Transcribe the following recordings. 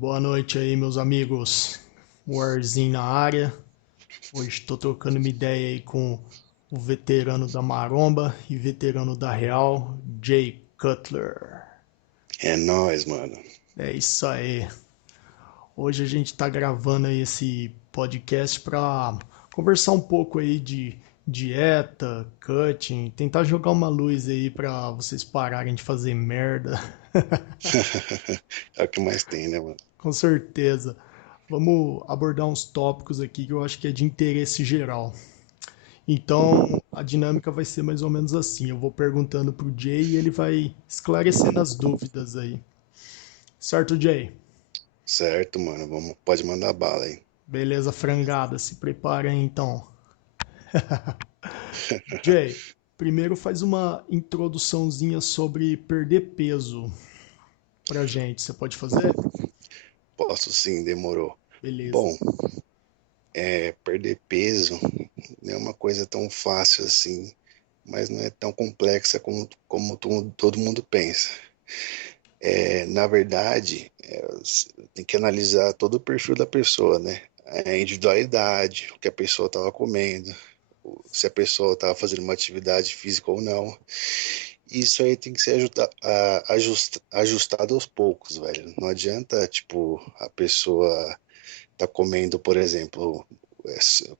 Boa noite aí, meus amigos. Warzinho na área. Hoje estou trocando uma ideia aí com o veterano da Maromba e veterano da Real, Jay Cutler. É nóis, mano. É isso aí. Hoje a gente está gravando aí esse podcast para conversar um pouco aí de dieta, cutting, tentar jogar uma luz aí para vocês pararem de fazer merda. É o que mais tem, né, mano? Com certeza. Vamos abordar uns tópicos aqui que eu acho que é de interesse geral. Então, a dinâmica vai ser mais ou menos assim. Eu vou perguntando pro Jay e ele vai esclarecendo as dúvidas aí. Certo, Jay? Certo, mano. Pode mandar bala aí. Beleza, frangada. Se prepara aí, então. Jay, primeiro faz uma introduçãozinha sobre perder peso pra gente. Você pode fazer? Posso sim, demorou. Beleza. Bom, perder peso não é uma coisa tão fácil assim, mas não é tão complexa como todo mundo pensa. Na verdade, tem que analisar todo o perfil da pessoa, né? A individualidade, o que a pessoa estava comendo, se a pessoa estava fazendo uma atividade física ou não. Isso aí tem que ser ajustado aos poucos, velho. Não adianta, tipo, a pessoa tá comendo, por exemplo,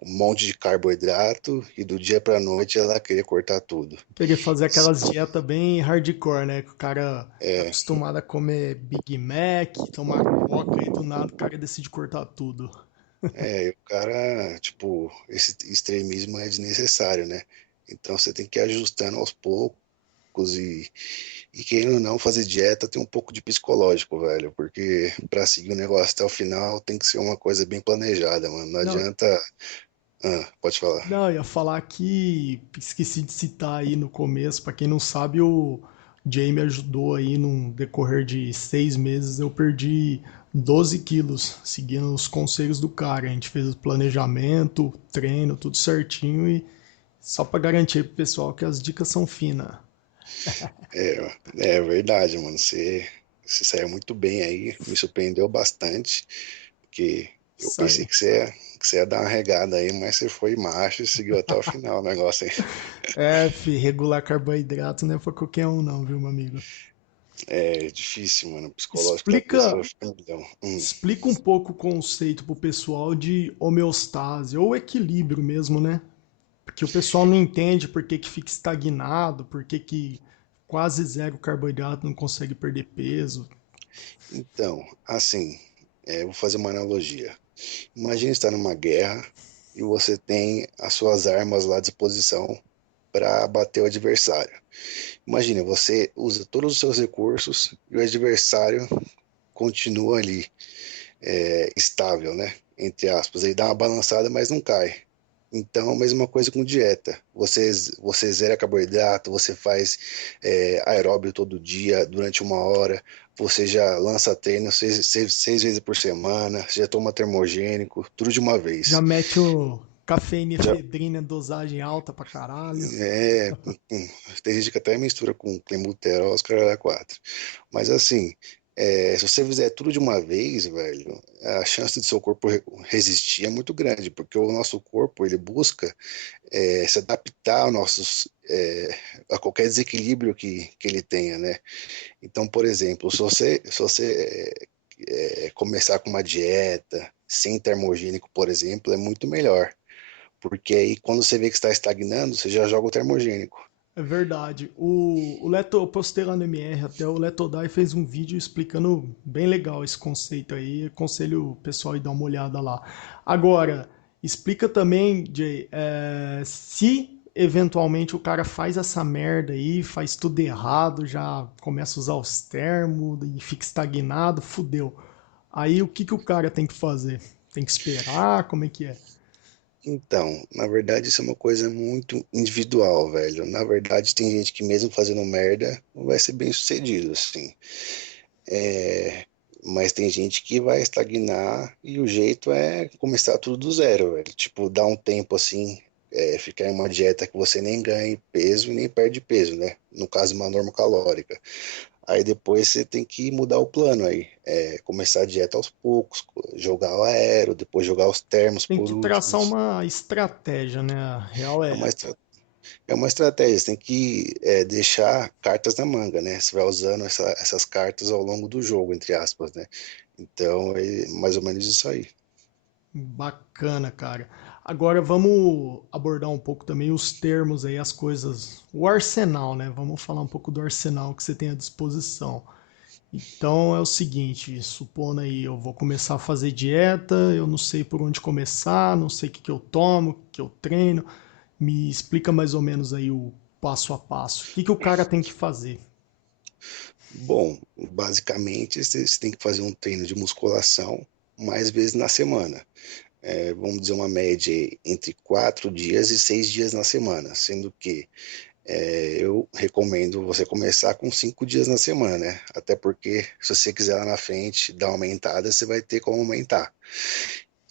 um monte de carboidrato e do dia pra noite ela querer cortar tudo. Querer fazer aquelas dietas bem hardcore, né? Que o cara é É, acostumado a comer Big Mac, tomar coca e do nada o cara decide cortar tudo. e o cara, tipo, esse extremismo é desnecessário, né? Então você tem que ir ajustando aos poucos e querendo ou não fazer dieta tem um pouco de psicológico, velho, porque pra seguir o negócio até o final tem que ser uma coisa bem planejada, mano. Não Não, adianta. Pode falar. não, eu ia falar que esqueci de citar aí no começo, pra quem não sabe, o Jay me ajudou aí num decorrer de 6 meses, eu perdi 12 quilos, seguindo os conselhos do cara. A gente fez o planejamento, treino, tudo certinho e só pra garantir pro pessoal que as dicas são finas. É verdade, mano. Você saiu muito bem aí, me surpreendeu bastante, porque eu Isso pensei aí. que você ia dar uma regada aí, mas você foi macho e seguiu até o final o negócio aí. Regular carboidrato não é pra qualquer um não, viu, meu amigo? É difícil, mano. O psicológico da pessoa Explica, fica um milhão. explica um pouco o conceito pro pessoal de homeostase, ou equilíbrio mesmo, né? Porque o pessoal não entende por que que fica estagnado, por que que quase zero carboidrato não consegue perder peso. Então, assim, vou fazer uma analogia. Imagine estar numa guerra e você tem as suas armas lá à disposição para bater o adversário. Imagine, você usa todos os seus recursos e o adversário continua ali, estável, né? Entre aspas. Ele dá uma balançada, mas não cai. Então, a mesma coisa com dieta. Você zera carboidrato, você faz aeróbio todo dia, durante 1 hora, você já lança treino 6 vezes por semana, você já toma termogênico, tudo de uma Já vez. mete o cafeína e Já, efedrina, dosagem alta pra caralho. é, tem gente que até mistura com clenbuterol, os caras 4. Mas assim, se você fizer tudo de uma vez, velho, a chance do seu corpo resistir é muito grande, porque o nosso corpo, ele busca se adaptar a qualquer desequilíbrio que ele tenha, né? Então, por exemplo, se você começar com uma dieta sem termogênico, por exemplo, é muito melhor, porque aí quando você vê que está estagnando, você já joga o termogênico. É verdade. O Leto, eu postei lá no MR, até o Letodai fez um vídeo explicando bem legal esse conceito aí. Aconselho o pessoal a dar uma olhada lá. Agora, explica também, Jay, se eventualmente o cara faz essa merda aí, faz tudo errado, já começa a usar os termos e fica estagnado, fudeu. Aí o que que o cara tem que fazer? Tem que esperar? Como é que é? Então, na verdade, isso é uma coisa muito individual, velho. Na verdade, tem gente que mesmo fazendo merda, não vai ser bem sucedido, assim. É, mas tem gente que vai estagnar e o jeito é começar tudo do zero, velho. Tipo, dar um tempo assim, ficar em uma dieta que você nem ganha peso e nem perde peso, né? No caso, uma norma calórica. Aí depois você tem que mudar o plano aí. Começar a dieta aos poucos, jogar o aero, depois jogar os termos Tem por que último. traçar uma estratégia, né? A real É é uma, essa. é uma estratégia, você tem que deixar cartas na manga, né? Você vai usando essas cartas ao longo do jogo, entre aspas, né? Então, é mais ou menos isso aí. Bacana, cara. Agora vamos abordar um pouco também os termos aí, as coisas, o arsenal, né? Vamos falar um pouco do arsenal que você tem à disposição. Então é o seguinte, supondo aí eu vou começar a fazer dieta, eu não sei por onde começar, não sei o que que eu tomo, o que que eu treino. Me explica mais ou menos aí o passo a passo. O que que o cara tem que fazer? Bom, basicamente, você tem que fazer um treino de musculação mais vezes na semana. Vamos dizer uma média aí entre 4 dias e 6 dias na semana, sendo que eu recomendo você começar com 5 dias na semana, né? Até porque se você quiser lá na frente dar uma aumentada, você vai ter como aumentar.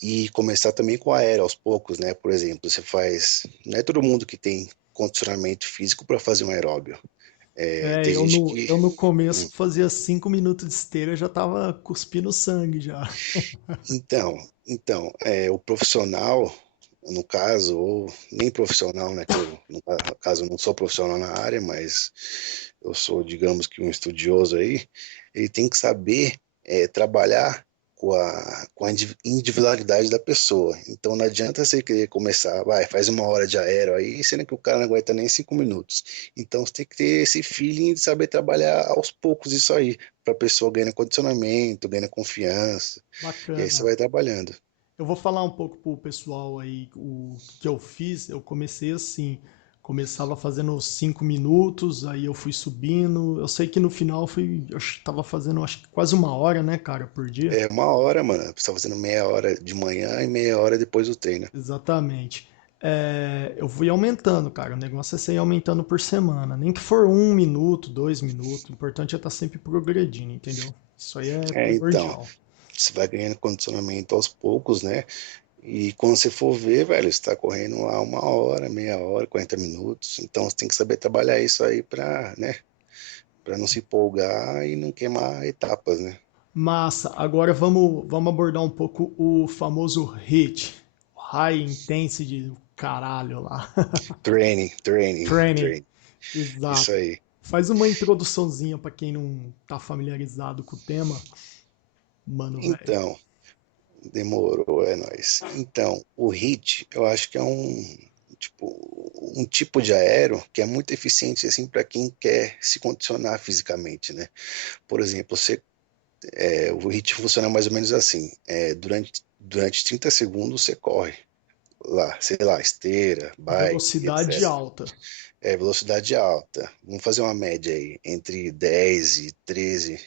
E começar também com aéreo aos poucos, né? Por exemplo, você faz. Não é todo mundo que tem condicionamento físico para fazer um aeróbio. É, Tem eu gente no, que. eu no começo hum, fazia 5 minutos de esteira, já tava cuspindo sangue já. Então, o profissional, no caso, ou nem profissional, né? Que eu, no caso, eu não sou profissional na área, mas eu sou, digamos que um estudioso aí, ele tem que saber trabalhar com a individualidade da pessoa. Então não adianta você querer começar, vai, faz 1 hora de aero aí, sendo que o cara não aguenta nem 5 minutos. Então você tem que ter esse feeling de saber trabalhar aos poucos isso aí, para a pessoa ganhar condicionamento, ganhar confiança, e aí você Bacana. vai trabalhando. Eu vou falar um pouco pro pessoal aí o que eu fiz. Eu comecei assim, começava fazendo 5 minutos, aí eu fui subindo. Eu sei que no final eu tava fazendo acho que quase 1 hora, né, cara, por dia. 1 hora, mano, você tá fazendo meia hora de manhã e meia hora depois do treino. Exatamente. É, eu fui aumentando, cara. O negócio é você ir aumentando por semana. Nem que for 1 minuto, 2 minutos. O importante é estar sempre progredindo, entendeu? Isso aí é Então, primordial. você vai ganhando condicionamento aos poucos, né? E quando você for ver, velho, você tá correndo lá 1 hora, meia hora, 40 minutos. Então você tem que saber trabalhar isso aí pra, né? Pra não se empolgar e não queimar etapas, né? Massa. Agora vamos abordar um pouco o famoso HIIT. High Intensity, caralho lá. Training, training, Training. training. Isso Exato. aí. Faz uma introduçãozinha para quem não tá familiarizado com o tema, mano, velho. Então, demorou, é nóis. Então, o HIIT, eu acho que é um tipo de aero que é muito eficiente assim para quem quer se condicionar fisicamente, né? Por exemplo, o ritmo funciona mais ou menos assim. Durante 30 segundos você corre lá, sei lá, esteira, bike, Velocidade etc. alta. Velocidade alta. Vamos fazer uma média aí, entre 10 e 13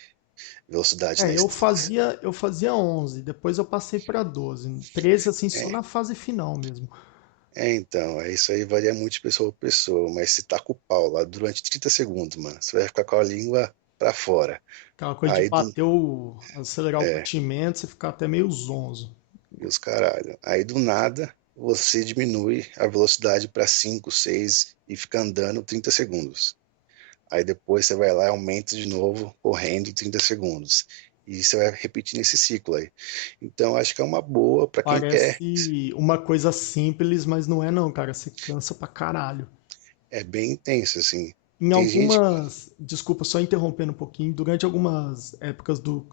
velocidade na É, esteira. eu fazia 11, depois eu passei para 12. 13 assim só É, na fase final mesmo. então, isso aí varia muito de pessoa para pessoa, mas se tá com o pau lá durante 30 segundos, mano, você vai ficar com a língua para fora. Aquela coisa de Aí do, acelerar o é, batimento, você ficar até meio zonzo. e os caralho. Aí do nada, você diminui a velocidade para 5, 6 e fica andando 30 segundos. Aí depois você vai lá e aumenta de novo, correndo 30 segundos. E você vai repetindo esse ciclo aí. Então, acho que é uma boa para quem quer. Parece uma coisa simples, mas não é não, cara. Você cansa pra caralho. É bem intenso, assim. Em Tem gente. desculpa, só interrompendo um pouquinho, durante algumas épocas do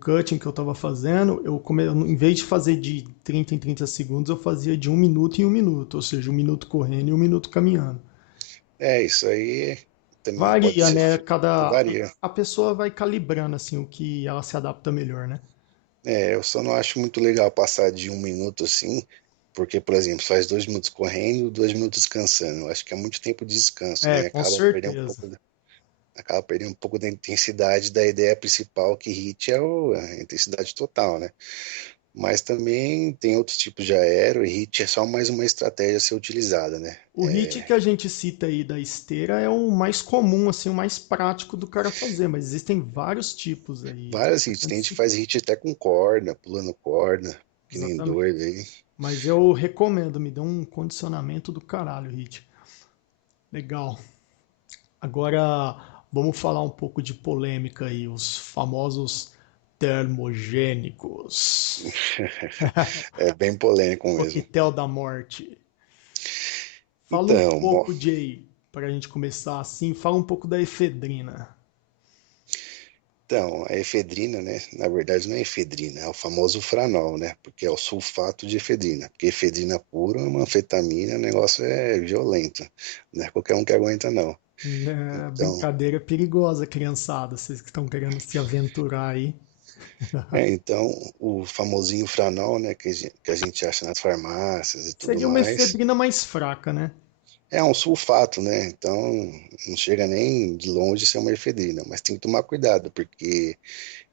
cutting que eu tava fazendo, em vez de fazer de 30 em 30 segundos, eu fazia de 1 minuto em 1 minuto, ou seja, 1 minuto correndo e 1 minuto caminhando. Isso aí também pode Varia, ser. né? Varia. A pessoa vai calibrando assim o que ela se adapta melhor, né? Eu só não acho muito legal passar de 1 minuto assim, porque, por exemplo, faz 2 minutos correndo, 2 minutos descansando. Eu acho que é muito tempo de descanso, É, né? com certeza. Acaba perdendo um pouco da intensidade da ideia principal, que HIIT é a intensidade total, né? Mas também tem outros tipos de aero, e HIIT é só mais uma estratégia a ser utilizada, né? O hit que a gente cita aí da esteira é o mais comum, assim, o mais prático do cara fazer, mas existem vários tipos aí. Várias HIITs, Importante tem gente que citar. faz HIIT até com corda, pulando corda, que nem Exatamente. doido aí. Mas eu recomendo, me dê um condicionamento do caralho, hit. Legal. Agora, Vamos falar um pouco de polêmica aí, os famosos termogênicos. É bem polêmico mesmo. Coquetel da morte. Fala um Então, bom, pouco, Jay, para a gente começar assim, fala um pouco da efedrina. então, a efedrina, né? Na verdade, não é efedrina, é o famoso franol, né? Porque é o sulfato de efedrina. Porque efedrina pura é uma anfetamina, o negócio é violento. Não é qualquer um que aguenta, não. É, Então, brincadeira perigosa, criançada. Vocês que estão querendo se aventurar aí. então, o famosinho franol, né? Que a gente acha nas farmácias e tudo Seria uma mais, efedrina mais fraca, né? é um sulfato, né? Então, não chega nem de longe a ser uma efedrina. Mas tem que tomar cuidado, porque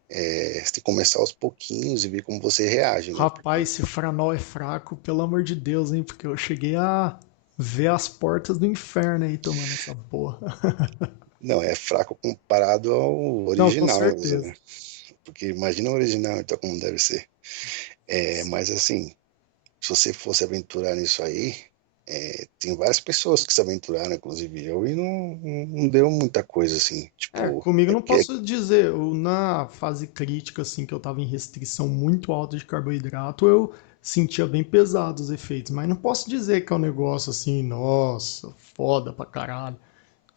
você tem que começar aos pouquinhos e ver como você reage, né? Rapaz, esse franol é fraco, pelo amor de Deus, hein? Porque eu cheguei a ver as portas do inferno aí tomando essa porra. Não, é fraco comparado ao Não, com original mesmo, certeza. né? Porque imagina o original, então, como deve ser. Mas assim, se você fosse aventurar nisso aí, tem várias pessoas que se aventuraram, inclusive eu, e não deu muita coisa assim. É, Tipo, comigo é não porque posso dizer, na fase crítica, assim, que eu tava em restrição muito alta de carboidrato, eu sentia bem pesado os efeitos, mas não posso dizer que é um negócio assim, nossa, foda pra caralho,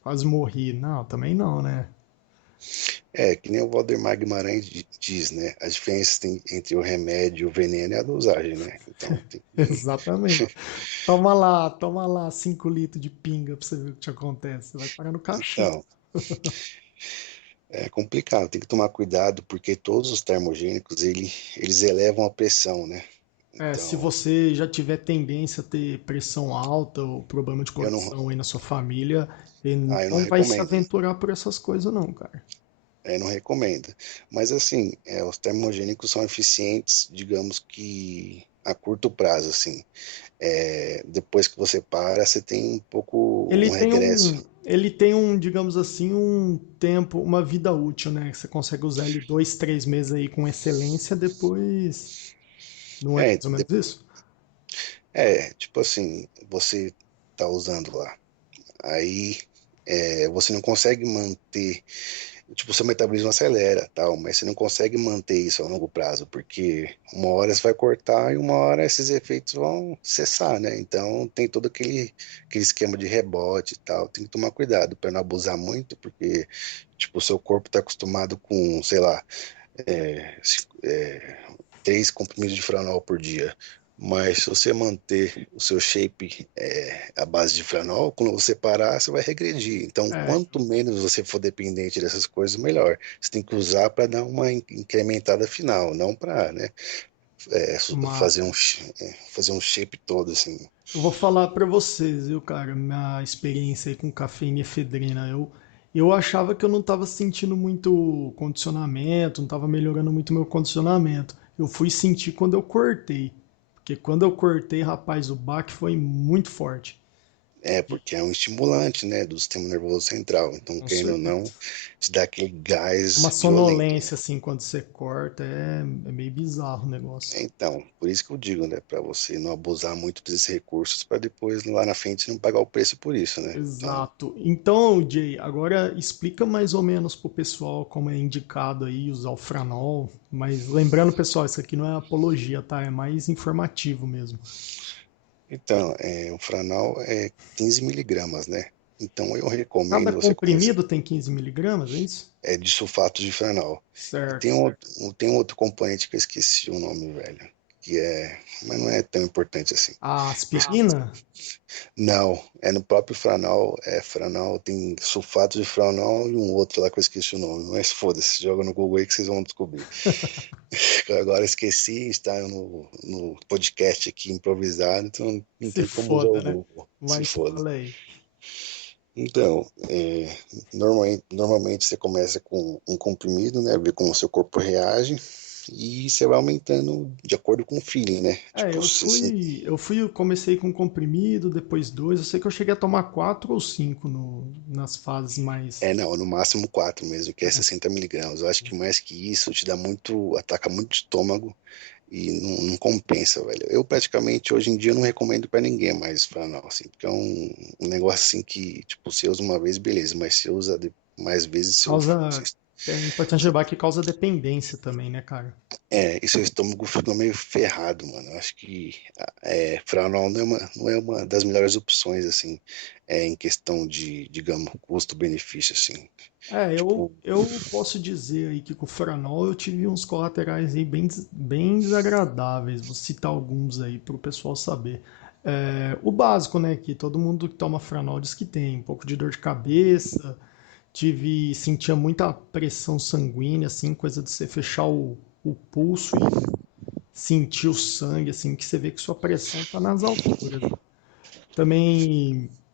quase morri. Não, também não, né? que nem o Valdemar Guimarães diz, né? A diferença entre o remédio e o veneno é a dosagem, né? Então, Exatamente. toma lá 5 litros de pinga pra você ver o que te acontece. Você vai parar no caixão. então, é complicado, tem que tomar cuidado porque todos os termogênicos eles elevam a pressão, né? É, se Então, você já tiver tendência a ter pressão alta ou problema de eu não, coração aí na sua família, ele eu não não vai se recomendo. aventurar por essas coisas não, cara. Não recomendo. Mas assim, os termogênicos são eficientes, digamos que a curto prazo, assim. Depois que você para, você tem um pouco um regresso. Ele tem um, digamos assim, um tempo, uma vida útil, né? Você consegue usar ele 2, 3 meses aí com excelência, depois, não é É, mais ou menos de- isso? tipo assim, você tá usando lá. Aí você não consegue manter. Tipo, seu metabolismo acelera, tal, mas você não consegue manter isso a longo prazo, porque uma hora você vai cortar e uma hora esses efeitos vão cessar, né? Então tem todo aquele esquema de rebote e tal. Tem que tomar cuidado para não abusar muito, porque, tipo, o seu corpo está acostumado com, sei lá, é, é, 3 comprimidos de Franol por dia. Mas se você manter o seu shape à base de Franol, quando você parar, você vai regredir. Então, É, quanto menos você for dependente dessas coisas, melhor. Você tem que usar para dar uma incrementada final, não para, né, fazer massa. fazer um shape todo assim. Eu vou falar pra vocês, viu, cara, minha experiência aí com cafeína e efedrina. Eu achava que eu não tava sentindo muito condicionamento, não tava melhorando muito meu condicionamento. Eu fui sentir quando eu cortei. Porque quando eu cortei, rapaz, o baque foi muito forte. Porque é um estimulante, né, do sistema nervoso central. Então, Com querendo ou certeza. não, te dá aquele Uma gás violento, né? sonolência, assim, quando você corta, é meio bizarro o negócio. Então, por isso que eu digo, né, para você não abusar muito desses recursos, para depois lá na frente você não pagar o preço por isso, né? Então, Exato. Então, Jay, agora explica mais ou menos pro pessoal como é indicado aí usar o Franol. Mas lembrando, pessoal, isso aqui não é apologia, tá? É mais informativo mesmo. o Franol é 15 miligramas, né? Então, eu Cada recomendo você começar comprimido tem 15 miligramas, é isso? de sulfato de Franol. E Certo, tem certo. tem um outro componente que eu esqueci o nome, velho, mas não é tão importante assim. A aspirina? Não, é no próprio Franol, Franol, tem sulfato de Franol e um outro lá que eu esqueci o nome, mas foda-se, joga no Google aí que vocês vão descobrir. Agora esqueci, está no podcast aqui improvisado, então não Se tem como usar foda, o né? Google, se Mas foda. fala aí. Então, normalmente você começa com um comprimido, né, ver como o seu corpo reage, e você vai aumentando de acordo com o feeling, né? É, Tipo, eu comecei com comprimido, depois dois. Eu sei que eu cheguei a tomar 4 ou 5 nas fases mais. não, no máximo 4 mesmo, que é É, 60 miligramas. Eu acho que mais que isso te dá muito, ataca muito o estômago e não compensa, velho. Eu praticamente, hoje em dia, não recomendo pra ninguém mais Franol, assim, porque é um negócio assim que, tipo, você usa uma vez, beleza, mas você usa mais vezes Causa. É importante lembrar que causa dependência também, né, cara? e seu estômago fica meio ferrado, mano. Eu acho que Franol não é uma das melhores opções, assim, em questão de, digamos, custo-benefício, assim. É, Tipo, eu posso dizer aí que com o Franol eu tive uns colaterais aí bem desagradáveis. Vou citar alguns aí para o pessoal saber. É, o básico, né, que todo mundo que toma Franol diz que tem, um pouco de dor de cabeça, sentia muita pressão sanguínea, assim, coisa de você fechar o pulso e sentir o sangue, assim, que você vê que sua pressão tá nas alturas.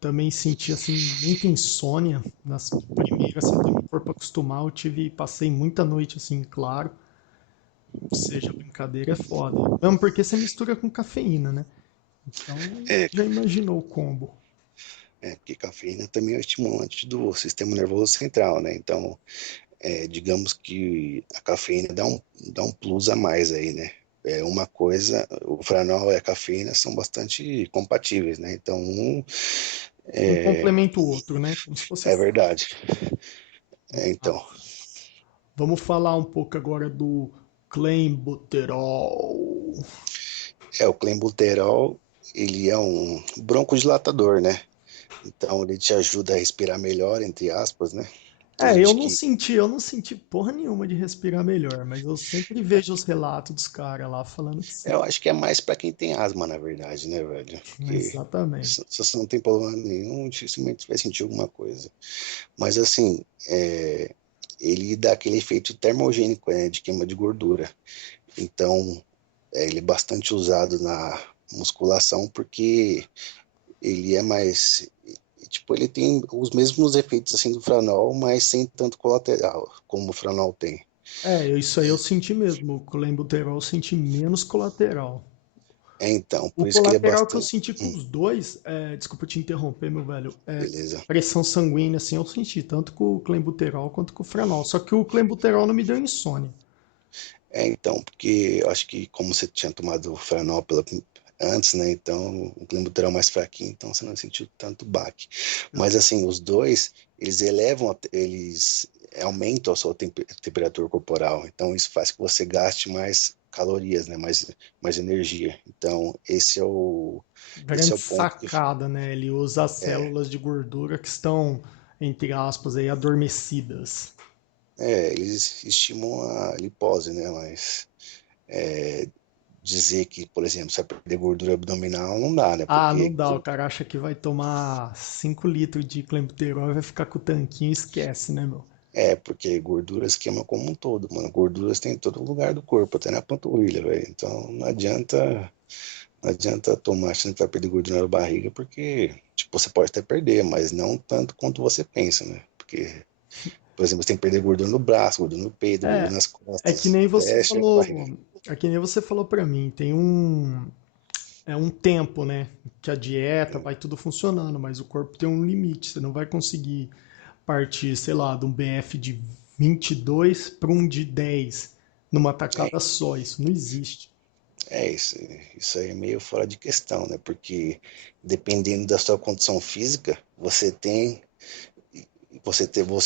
Também senti assim muita insônia nas primeiras, assim, até meu corpo acostumar, passei muita noite assim, claro, ou seja, a brincadeira é foda. Mesmo porque você mistura com cafeína, né? Então, é, já imaginou o combo. porque cafeína também é um estimulante do sistema nervoso central, né? Então, digamos que a cafeína dá um plus a mais aí, né? Uma coisa, o franol e a cafeína são bastante compatíveis, né? Então, Um é, complementa o outro, né? Como se fosse é assim. verdade. Então, Exato. Vamos falar um pouco agora do clenbuterol. o clenbuterol, ele é um broncodilatador, né? Então, ele te ajuda a respirar melhor, entre aspas, né? Tem É, gente que eu não senti porra nenhuma de respirar melhor, mas eu sempre vejo os relatos dos caras lá falando que sim. Eu acho que é mais para quem tem asma, na verdade, né, velho? Porque Exatamente. se você não tem problema nenhum, dificilmente vai sentir alguma coisa. Mas assim, ele dá aquele efeito termogênico, de queima de gordura. Então, ele é bastante usado na musculação porque ele é mais, tipo, ele tem os mesmos efeitos assim do Franol, mas sem tanto colateral como o Franol tem. É, isso aí eu senti mesmo. Com o clenbuterol eu senti menos colateral. Então, O por isso que ele é colateral que eu bastante. senti com os dois, desculpa te interromper, meu velho, Beleza. pressão sanguínea, assim, eu senti tanto com o clenbuterol quanto com o Frenol. Só que o clenbuterol não me deu insônia. Então, porque eu acho que como você tinha tomado o Franol antes, né? Então o clenbuterol é mais fraquinho, então você não sentiu tanto baque. Mas assim, os dois, eles elevam, eles aumentam a sua temperatura corporal. Então isso faz que você gaste mais calorias, né? Mais energia. Então esse é Grande o ponto que sacada, né? Ele usa as é, células de gordura que estão, entre aspas, aí, adormecidas. eles estimulam a lipose, né? Mas é, dizer que, por exemplo, você vai perder gordura abdominal não dá, né? Ah, não Porque dá, o cara acha que vai tomar 5 litros de clenbuterol e vai ficar com o tanquinho e esquece, né, meu? porque gorduras queima como um todo, mano. Gorduras tem em todo lugar do corpo, até na panturrilha, velho. Então não adianta tomar achando que vai perder gordura na barriga, porque, tipo, você pode até perder, mas não tanto quanto você pensa, né? Porque, por exemplo, você tem que perder gordura no braço, gordura no peito, gordura É, nas é que costas, nem você até chegar na barriga. falou, é que nem você falou pra mim, um tempo, né, que a dieta vai tudo funcionando, mas o corpo tem um limite, você não vai conseguir partir, sei lá, de um BF de 22 para um de 10 numa É, tacada só, isso não existe. isso aí é meio fora de questão, né? Porque dependendo da sua condição física, você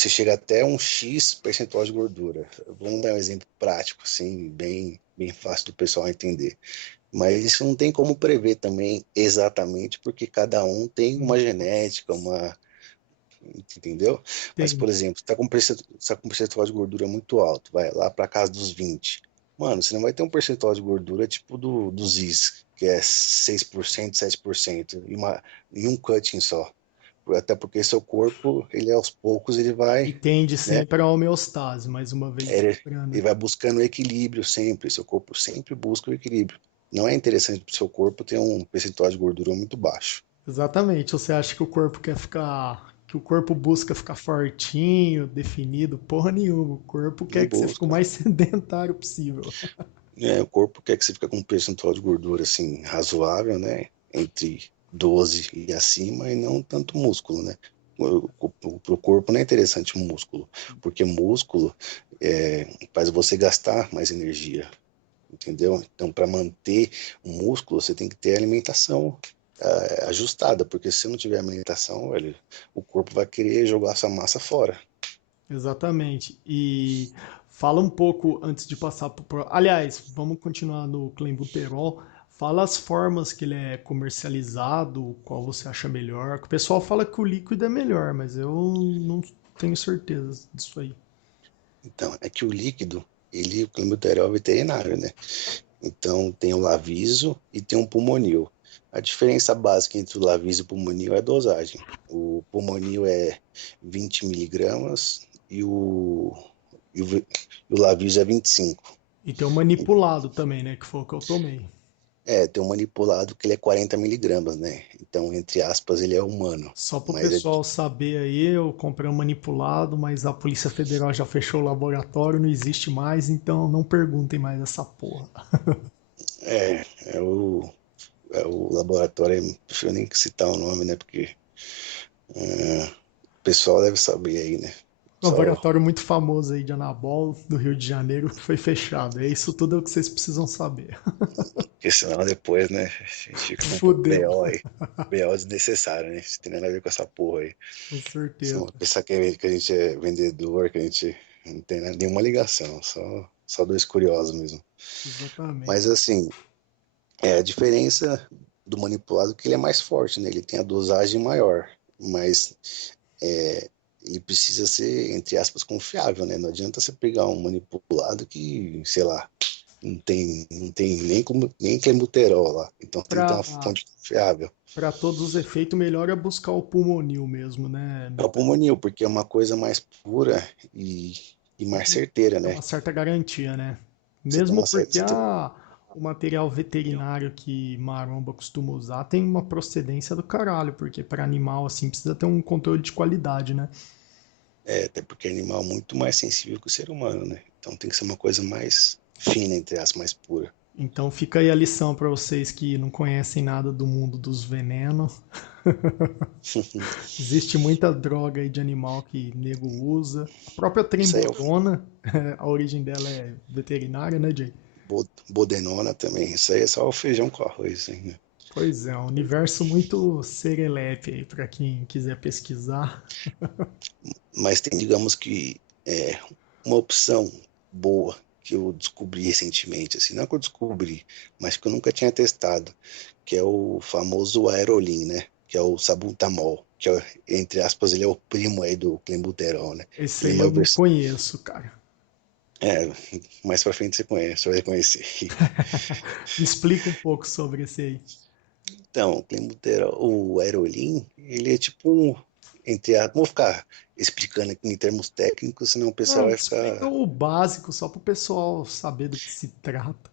chega até um X percentual de gordura. Vamos dar um exemplo prático, assim, bem fácil do pessoal entender. Mas isso não tem como prever também exatamente, porque cada um tem uma Nossa, genética, entendeu? Mas, por tem. exemplo, você tá com um percentual de gordura muito alto, vai lá para casa dos 20. Mano, você não vai ter um percentual de gordura tipo dos Is, que é 6%, 7%, e um cutting só. Até porque seu corpo, ele aos poucos, ele E vai, tende né? sempre à homeostase, mais uma vez Ele, lembrando. ele vai buscando o equilíbrio sempre. Seu corpo sempre busca o equilíbrio. Não é interessante para o seu corpo ter um percentual de gordura muito baixo. Exatamente, você acha que o corpo quer ficar, que o corpo busca ficar fortinho, definido, porra nenhuma, o corpo Não quer que você fique o busca. mais sedentário possível. O corpo quer que você fique com um percentual de gordura assim razoável, né? Entre 12 e acima, e não tanto músculo, né? Para o corpo não é interessante o músculo, porque músculo faz você gastar mais energia, entendeu? Então, para manter o músculo, você tem que ter alimentação ajustada, porque se não tiver alimentação, velho, o corpo vai querer jogar essa massa fora. Exatamente. E fala um pouco antes de passar para. Aliás, vamos continuar no clenbuterol. Fala as formas que ele é comercializado, qual você acha melhor. Que o pessoal fala que o líquido é melhor, mas eu não tenho certeza disso aí. Então, é que o líquido, o clenbuterol é veterinário, né? Então, tem o Laviso e tem o Pulmonil. A diferença básica entre o Laviso e o Pulmonil é a dosagem. O Pulmonil é 20 miligramas e o Laviso é 25. E tem o manipulado também, né? Que foi o que eu tomei. Tem um manipulado que ele é 40 miligramas, né? Então, entre aspas, ele é humano. Só para o Mas pessoal saber aí, eu comprei um manipulado, mas a Polícia Federal já fechou o laboratório, não existe mais, então não perguntem mais essa porra. é, é o, é o laboratório, eu prefiro nem citar o nome, né? Porque o pessoal deve saber aí, né? Um Só, laboratório muito famoso aí de Anabol, do Rio de Janeiro, que foi fechado. É isso tudo que vocês precisam saber. porque senão depois, né? A gente fica com um Fudeu, BO aí. BO desnecessário, né? Não tem nada a ver com essa porra aí. com Se uma certeza. pessoa que a gente é vendedor, que a gente não tem nenhuma ligação, só dois curiosos mesmo. Exatamente. Mas assim, a diferença do manipulado é que ele é mais forte, né? Ele tem a dosagem maior, mas ele precisa ser, entre aspas, confiável, né? Não adianta você pegar um manipulado que, sei lá, não tem nem clenbuterol lá. Então tem que ter uma Para fonte confiável. para todos os efeitos, melhor é buscar o pulmonil mesmo, né? É o pulmonil, porque é uma coisa mais pura e mais certeira, Tem né? uma certa garantia, né? Você tem Mesmo uma certa. porque o material veterinário que maromba costuma usar tem uma procedência do caralho, porque para animal assim precisa ter um controle de qualidade, né? Até porque é animal muito mais sensível que o ser humano, né? Então tem que ser uma coisa mais fina, entre as mais pura. Então fica aí a lição para vocês que não conhecem nada do mundo dos venenos. Existe muita droga aí de animal que nego usa. A própria Isso aí é o trembolona, a origem dela é veterinária, né, Jay? bodenona também. Isso aí é só o feijão com arroz, assim, né? Pois é, um universo muito serelepe aí para quem quiser pesquisar. Mas tem, digamos que, uma opção boa que eu descobri recentemente, assim, não que eu descobri, mas que eu nunca tinha testado, que é o famoso Aerolin, né? Que é o sabutamol, que é, entre aspas, ele é o primo aí do clenbuterol, né? Esse Ele é aí eu uma não versão. conheço, cara. É, mais pra frente você conhece, você vai conhecer. Me explica um pouco sobre esse aí. Então, o clenbuterol, o Aerolin, ele é tipo um, vou ficar explicando aqui em termos técnicos, senão o pessoal Não, vai explica ficar. o básico só para o pessoal saber do que se trata.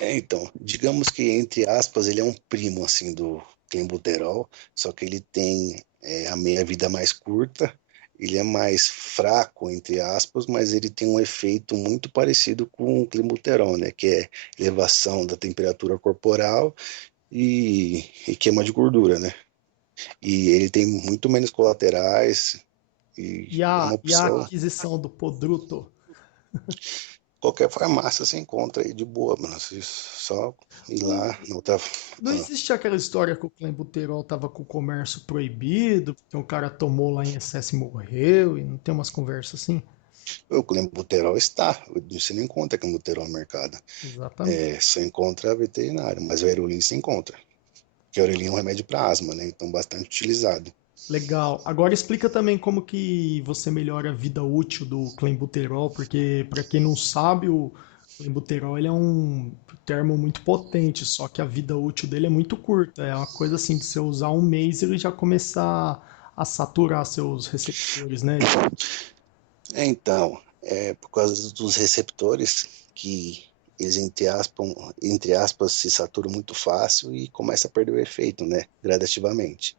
Então, digamos que, entre aspas, ele é um primo, assim, do clenbuterol, só que ele tem a meia-vida mais curta, ele é mais fraco, entre aspas, mas ele tem um efeito muito parecido com o clenbuterol, né, que é elevação da temperatura corporal e queima de gordura, né, e ele tem muito menos colaterais e E é uma a opção. aquisição do Podruto? Qualquer farmácia você encontra aí de boa, mano, você só ir O- lá, não tá. Não existe aquela história que o clenbuterol tava com o comércio proibido, porque um cara tomou lá em excesso e morreu, e não tem umas conversas assim? O clenbuterol está, você não encontra clenbuterol no mercado. Exatamente. Só encontra veterinário, mas o Aerolin se encontra. Porque o Aerolin é um remédio para asma, né? Então bastante utilizado. Legal. Agora explica também como que você melhora a vida útil do clenbuterol, porque para quem não sabe, o clenbuterol ele é um termo muito potente, só que a vida útil dele é muito curta. É uma coisa assim de você usar um mês e ele já começar a saturar seus receptores, né? Então, por causa dos receptores que eles, entre aspas, se saturam muito fácil e começa a perder o efeito, né? Gradativamente.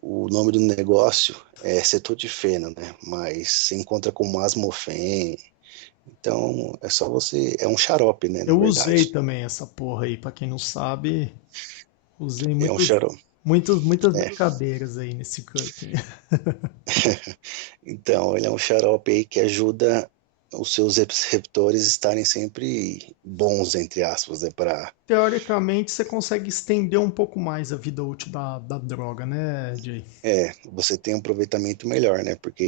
O nome do negócio é cetodifeno, né? Mas se encontra como asmofen. Então, é só você. É um xarope, né? Na Eu usei verdade. também essa porra aí, para quem não sabe, usei É um xarope. muitas É. brincadeiras aí nesse cutting. Então, ele é um xarope aí que ajuda. os seus receptores estarem sempre bons, entre aspas, né? Para Teoricamente, você consegue estender um pouco mais a vida útil da droga, né, Jay? você ter um aproveitamento melhor, né? Porque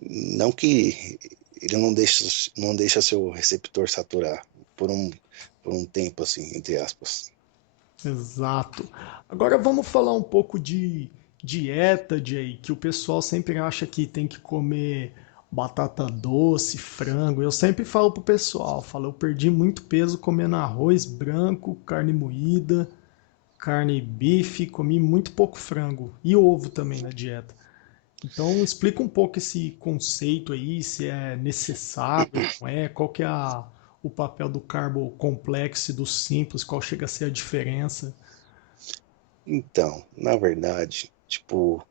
não que ele não deixa seu receptor saturar por um, por um tempo, assim, entre aspas. Exato. Agora vamos falar um pouco de dieta, Jay, que o pessoal sempre acha que tem que comer batata doce, frango. Eu sempre falo pro pessoal, falo, eu perdi muito peso comendo arroz branco, carne moída, carne bife, comi muito pouco frango e ovo também na dieta. Então explica um pouco esse conceito aí, se é necessário, não é, qual que é o papel do carbo complexo e do simples, qual chega a ser a diferença. Então, na verdade, tipo,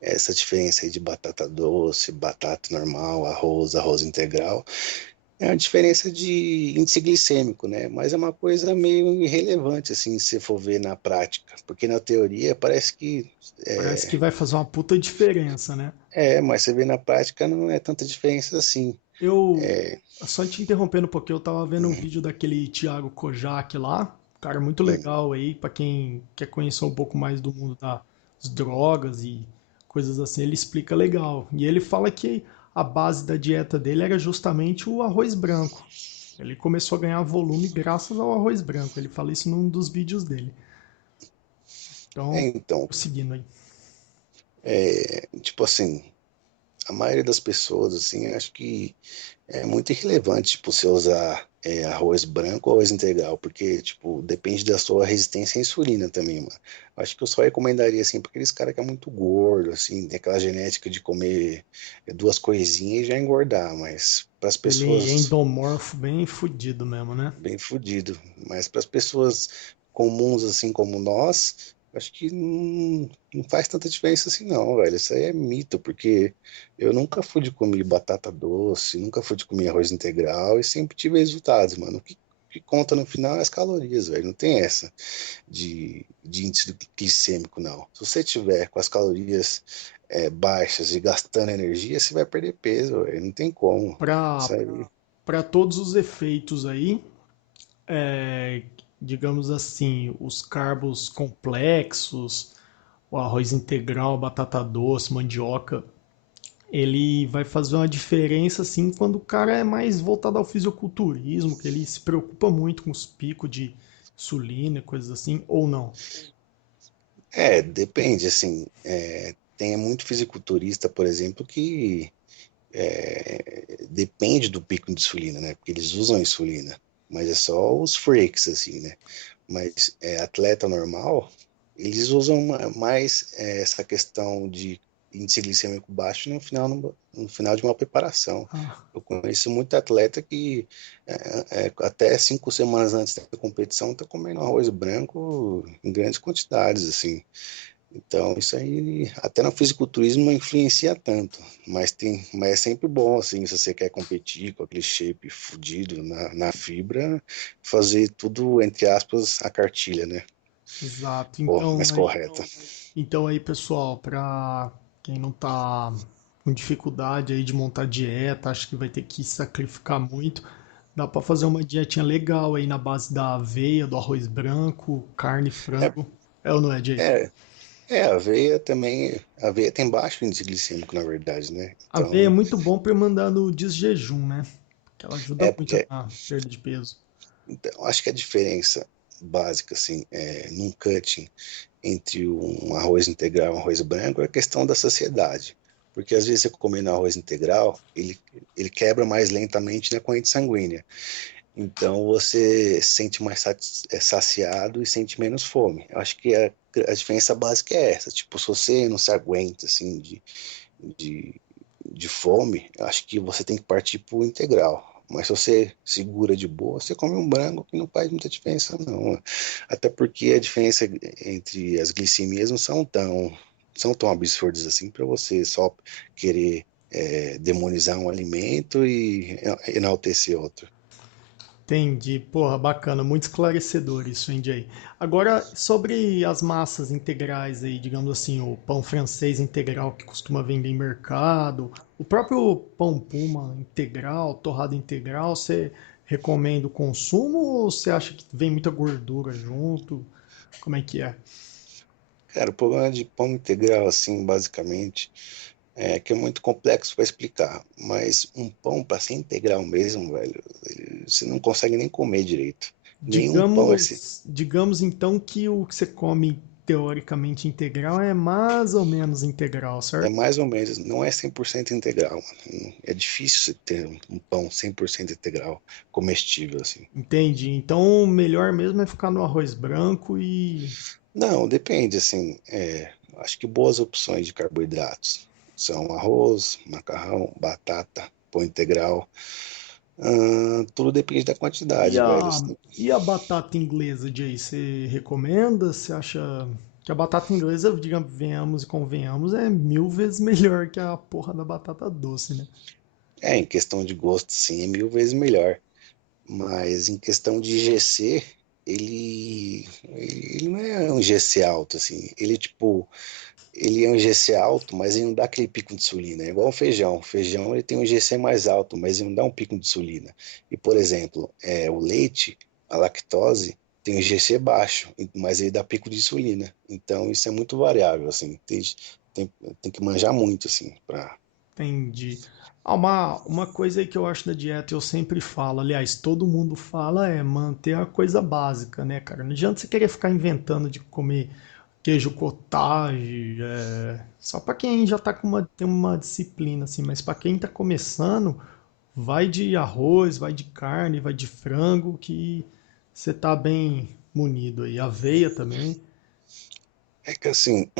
essa diferença aí de batata doce, batata normal, arroz integral, é uma diferença de índice glicêmico, né? Mas é uma coisa meio irrelevante, assim, se for ver na prática. Porque na teoria parece que Parece que vai fazer uma puta diferença, né? mas você vê na prática não é tanta diferença assim. Eu, É, só te interrompendo porque eu tava vendo um vídeo daquele Thiago Kojak lá, cara muito hum, legal aí, pra quem quer conhecer um pouco mais do mundo das drogas e coisas assim, ele explica legal. E ele fala que a base da dieta dele era justamente o arroz branco. Ele começou a ganhar volume graças ao arroz branco. Ele fala isso num dos vídeos dele. Então, então, seguindo aí. tipo assim, a maioria das pessoas, assim, acho que é muito irrelevante, tipo, você usar arroz branco ou arroz integral, porque, tipo, depende da sua resistência à insulina também, mano. Acho que eu só recomendaria, assim, para aqueles caras que é muito gordo, assim, tem aquela genética de comer duas coisinhas e já engordar, mas para as Ele é pessoas endomorfo, bem fudido mesmo, né? bem fudido, mas para as pessoas comuns, assim como nós, acho que não faz tanta diferença assim, não, velho. Isso aí é mito, porque eu nunca fui de comer batata doce, nunca fui de comer arroz integral e sempre tive resultados, mano. O que conta no final é as calorias, velho. Não tem essa de índice glicêmico, não. Se você tiver com as calorias baixas e gastando energia, você vai perder peso, velho. Não tem como. Para Isso aí. para todos os efeitos aí, é, digamos assim, os carbos complexos, o arroz integral, batata doce, mandioca, ele vai fazer uma diferença assim quando o cara é mais voltado ao fisiculturismo, que ele se preocupa muito com os picos de insulina e coisas assim, ou não. Depende, assim, tem muito fisiculturista, por exemplo, que depende do pico de insulina, né? Porque eles usam insulina, mas é só os freaks, assim, né? Mas atleta normal, eles usam mais essa questão de índice glicêmico baixo no final de uma preparação. Ah, Eu conheço muito atleta que até 5 semanas antes da competição está comendo arroz branco em grandes quantidades, assim. Então, isso aí, até no fisiculturismo não influencia tanto, mas é sempre bom, assim, se você quer competir com aquele shape fudido na fibra, fazer tudo, entre aspas, a cartilha, né? exato. Ou mais correta. Então aí, pessoal, para quem não tá com dificuldade aí de montar dieta, acho que vai ter que sacrificar muito. Dá para fazer uma dietinha legal aí na base da aveia, do arroz branco, carne, É, frango. É ou não é, Jay? é, a aveia também, a aveia tem baixo índice glicêmico, na verdade, né? Aveia é Então, muito bom para mandar no desjejum, né? Porque ela ajuda muito porque, na perda de peso. então, acho que a diferença básica, assim, num cutting entre um arroz integral e um arroz branco é a questão da saciedade. Porque às vezes você comendo arroz integral, ele quebra mais lentamente na corrente sanguínea. Então você se sente mais saciado e sente menos fome. Eu acho que a diferença básica é essa. Tipo, se você não se aguenta assim de, de fome, eu acho que você tem que partir para o integral. Mas se você segura de boa, você come um branco que não faz muita diferença, não. Até porque a diferença entre as glicemias não são tão absurdas assim para você só querer demonizar um alimento e enaltecer outro. Entendi. Porra, bacana, muito esclarecedor isso, hein, Jay? Agora, sobre as massas integrais aí, digamos assim, o pão francês integral que costuma vender em mercado, o próprio pão puma integral, torrado integral, você recomenda o consumo ou você acha que vem muita gordura junto? Como é que é? Cara, o problema de pão integral, assim, basicamente, é que é muito complexo para explicar. Mas um pão, para ser integral mesmo, velho, você não consegue nem comer direito. Nenhum pão é, Digamos então que o que você come teoricamente integral é mais ou menos integral, é certo? mais ou menos, não é 100% integral, mano. É difícil você ter um pão 100% integral, comestível, assim. Entendi. Então, o melhor mesmo é ficar no arroz branco e. Não, depende, assim, acho que boas opções de carboidratos são arroz, macarrão, batata, pão integral. Tudo depende da E quantidade, velho. a, e a batata inglesa, Jay, você recomenda? Você acha que a batata inglesa, digamos, venhamos e convenhamos, é mil vezes melhor que a porra da batata doce, né? Em questão de gosto, sim, é mil vezes melhor. Mas em questão de GC, ele não é um GC alto, assim. Ele é um GC alto, mas ele não dá aquele pico de insulina. É igual o feijão. O feijão ele tem um GC mais alto, mas ele não dá um pico de insulina. E, por exemplo, o leite, a lactose, tem um GC baixo, mas ele dá pico de insulina. Então, isso é muito variável, assim. Tem, tem que manjar muito, assim, para. Entendi. Ah, uma coisa aí que eu acho da dieta, eu sempre falo, aliás, todo mundo fala, é manter a coisa básica, né, cara? Não adianta você querer ficar inventando de comer queijo cottage, só pra quem já tá tem uma disciplina, assim, mas pra quem tá começando, vai de arroz, vai de carne, vai de frango, que você tá bem munido aí. Aveia também. É que assim,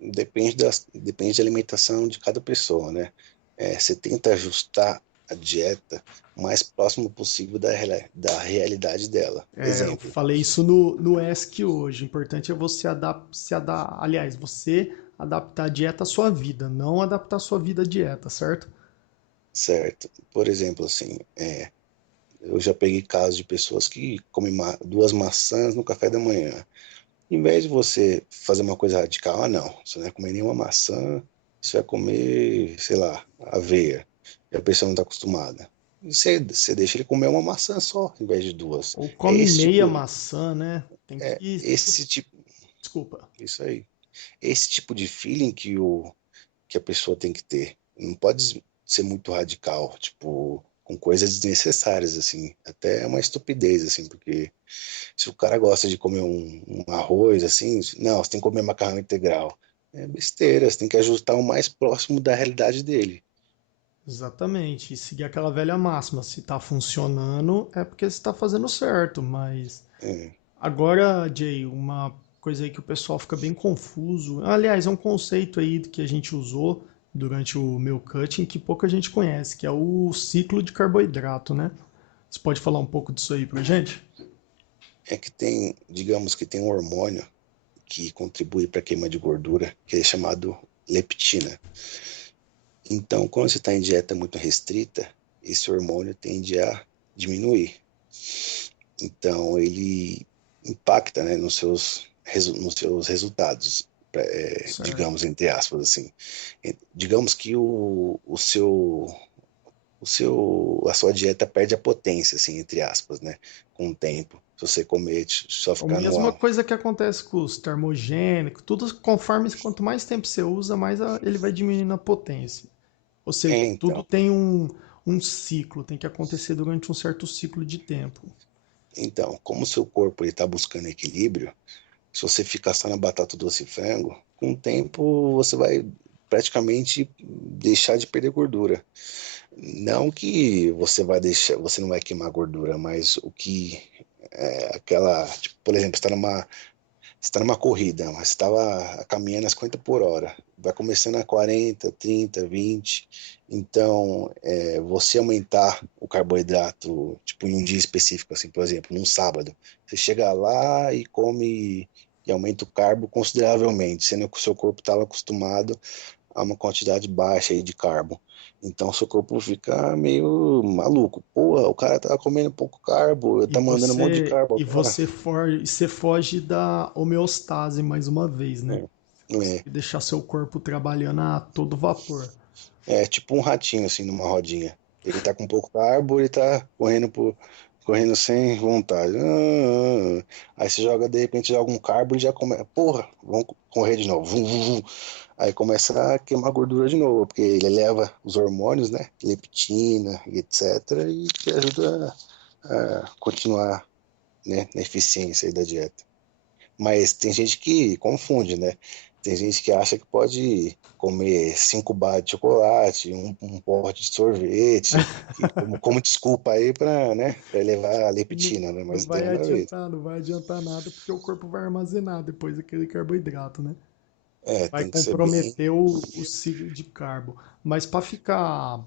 depende da alimentação de cada pessoa, né? Você tenta ajustar a dieta o mais próximo possível da realidade dela. Eu Exemplo, falei isso no ESC hoje. O importante é você aliás, você adaptar a dieta à sua vida, não adaptar a sua vida à dieta, certo? certo? Por exemplo, assim, eu já peguei casos de pessoas que comem duas maçãs no café da manhã. Em vez de você fazer uma coisa radical, não, você não vai comer nenhuma maçã, você vai comer, sei lá, aveia. E a pessoa não está acostumada. Você deixa ele comer uma maçã só, em vez de duas. Ou É come esse meia tipo, maçã, né? Tem é que. esse tipo, Desculpa. isso aí. Esse tipo de feeling que a pessoa tem que ter. Não pode ser muito radical, tipo, com coisas desnecessárias, assim. Até é uma estupidez, assim, porque se o cara gosta de comer um arroz, assim, não, você tem que comer macarrão integral. É besteira, você tem que ajustar o mais próximo da realidade dele. Exatamente. E seguir aquela velha máxima. Se tá funcionando, é porque você tá fazendo certo. Mas É, agora, Jay, uma coisa aí que o pessoal fica bem confuso. Aliás, é um conceito aí que a gente usou durante o meu cutting que pouca gente conhece, que é o ciclo de carboidrato, né? Você pode falar um pouco disso aí pra gente? é que tem, digamos que tem um hormônio que contribui para a queima de gordura, que é chamado leptina. Então, quando você está em dieta muito restrita, esse hormônio tende a diminuir. Então, ele impacta, né, nos seus resultados, Certo. digamos, entre aspas, assim. Digamos que a sua dieta perde a potência, assim, entre aspas, né, com o tempo. Se você comer, só A ficar no mesma ar. coisa que acontece com os termogênicos, tudo conforme quanto mais tempo você usa, mais ele vai diminuindo a potência. Ou seja, tudo Então, tem um ciclo, tem que acontecer durante um certo ciclo de tempo. como o seu corpo está buscando equilíbrio, se você ficar só na batata doce e frango, com o tempo você vai praticamente deixar de perder gordura. Não que você não vai queimar gordura, mas tipo, por exemplo, você está numa corrida, mas você estava caminhando a 50 por hora, vai começando a 40, 30, 20. Então, você aumentar o carboidrato, tipo, em um dia específico, assim, por exemplo, num sábado, você chega lá e come e aumenta o carbo consideravelmente, sendo que o seu corpo estava acostumado a uma quantidade baixa aí de carbo. Então seu corpo fica meio maluco. Pô, o cara tá comendo pouco carbo, E tá mandando um monte de você carbo e agora. você foge da homeostase mais uma vez, né? É, Você é, deixar seu corpo trabalhando a todo vapor. é tipo um ratinho assim numa rodinha. Ele tá com pouco carbo, ele tá correndo sem vontade. Aí você joga, de repente, joga um carbo e já começa. Porra, vamos correr de novo. Vum, vum, vum. Aí começa a queimar gordura de novo, porque ele eleva os hormônios, né? Leptina e etc. E te ajuda a continuar, né, na eficiência aí da dieta. Mas tem gente que confunde, né? Tem gente que acha que pode comer 5 barras de chocolate, um pote de sorvete, que como desculpa aí para, né, para elevar a Não, leptina, né? não Mas não tem vai nada a ver. adiantar, não vai adiantar nada, porque o corpo vai armazenar depois aquele carboidrato, né? É, Vai tem que ser bem. comprometer o ciclo de carbo. Mas para ficar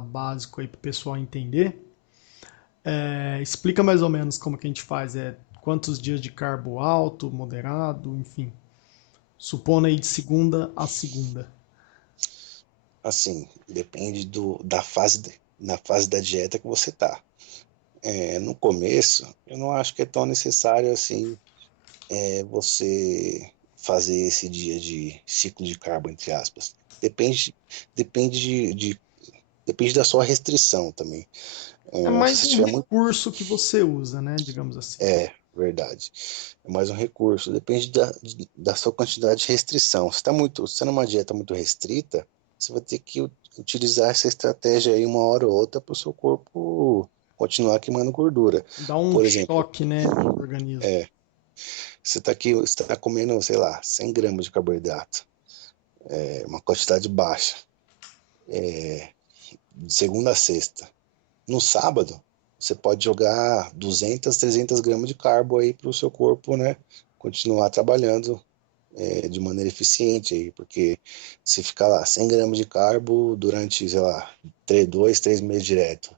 básico aí para o pessoal entender, explica mais ou menos como que a gente faz. Quantos dias de carbo alto, moderado, enfim. Supondo aí de segunda a segunda. Assim, depende da fase, na fase da dieta que você tá. No começo, eu não acho que é tão necessário assim você fazer esse dia de ciclo de carbo, entre aspas. Depende depende da sua restrição também. É Se mais você um tiver muito. recurso que você usa, né? Digamos assim. É, verdade. É mais um recurso. Depende da sua quantidade de restrição. Se tá numa dieta muito restrita, você vai ter que utilizar essa estratégia aí uma hora ou outra para o seu corpo continuar queimando gordura. Dá um Por exemplo, choque, né, no organismo. você tá comendo, sei lá, 100 gramas de carboidrato, uma quantidade baixa, de segunda a sexta. No sábado, você pode jogar 200, 300 gramas de carbo aí para o seu corpo, né, continuar trabalhando de maneira eficiente aí, porque se ficar lá 100 gramas de carbo durante, sei lá, 3 meses direto,